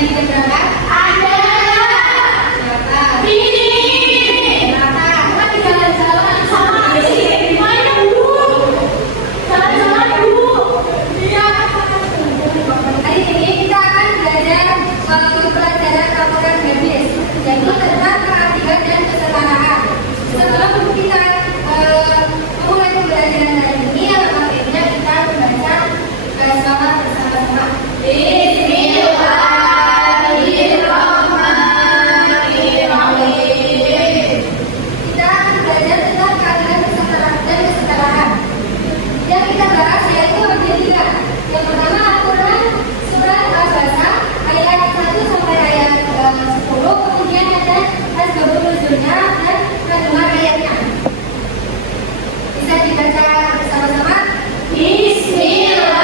kita berangkat? Ada. Siapa? Ini. Kenapa? Kan jalan-jalan sama sih. Mana Bu? Jalan-jalan Bu. Iya. Hari ini kita akan belajar waktu pelajaran laporan medis. Jadi tentang keadilan dan kesetaraan. Sebelum kita mulai pembelajaran hari ini, alangkah baiknya kita membaca sholawat bersama-sama. Bismillahirrahmanirrahim. Kita akan belajar tentang keadilan dan kesetaraan. Yang kita bahas yaitu ada 3. Yang pertama Al-Quran surat Al-Baqarah ayat 1 sampai ayat 10. Kemudian ada asbabun nuzulnya dan kandungan ayatnya. Bisa dibaca bersama-sama. Bismillahirrahmanirrahim.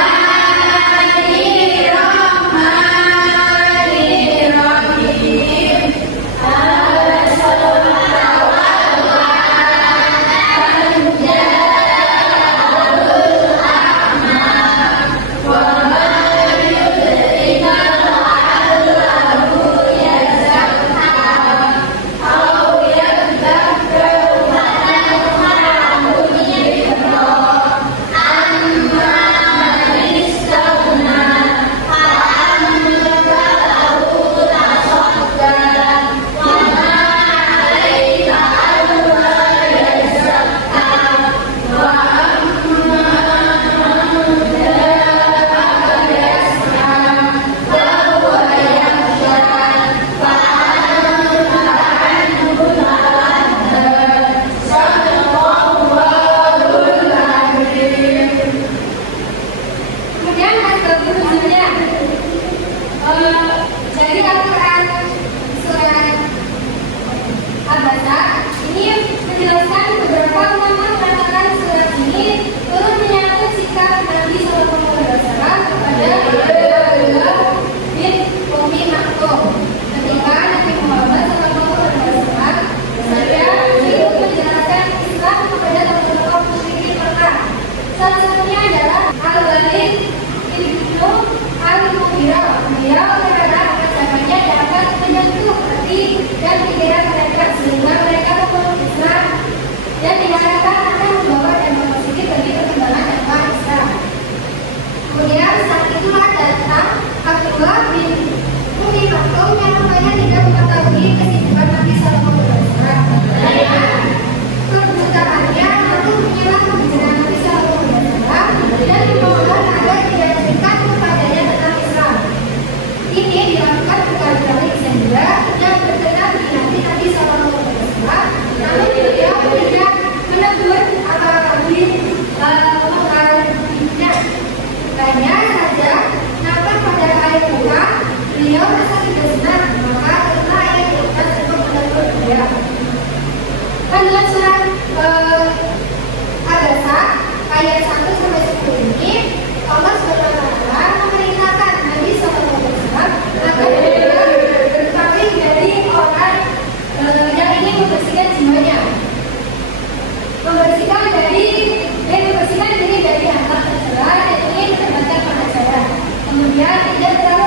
Kemudian asbabun nuzulnya. Dari Al-Quran surat Al-Baqarah ini menjelaskan beberapa ulama mengatakan surat ini turun menyangkut sikap Nabi Sallallahu Alaihi Wasallam kepada Abdullah bin Umi Maktum ketika Nabi Muhammad Sallallahu Alaihi Wasallam ikut menjelaskan Islam kepada tokoh musyrikin Mekah. Salah satunya adalah Al-Walid ibnu Al-Mughirah. Beliau berharap agamanya dapat menyentuh hati dan pikiran mereka sehingga mereka memeluk Islam dan diharapkan akan membawa dampak positif bagi perkembangan dakwah Islam. Kemudian saat itulah datang Abdullah bin Umi Maktum yang rupanya tidak mengetahui kesibukan Nabi Sallallahu Alaihi Wasallam. Kebutaannya lalu menyelam pembicaraan Nabi Sallallahu Alaihi Wasallam dan dimohon agar tidak dekat kepadanya tentang Islam. Ini dilakukan berkali-kali sehingga yang berkenan di hati Nabi Sallallahu Alaihi Wasallam. Namun beliau tidak menegur apalagi menghadapinya. Hanya saja nampak pada ayat Tuhan beliau merasa tidak senang, maka setelah ayat Tuhan untuk menegur beliau. Dalam surat Al-Baqarah ayat 1 sampai 10 ini Allah SWT memerintahkan Nabi SAW agar beliau berpaling dari orang yang ingin membersihkan jiwanya, membersihkan diri dari akhlak tercela dan ingin mendapatkan pengajaran. Kemudian tidak terlalu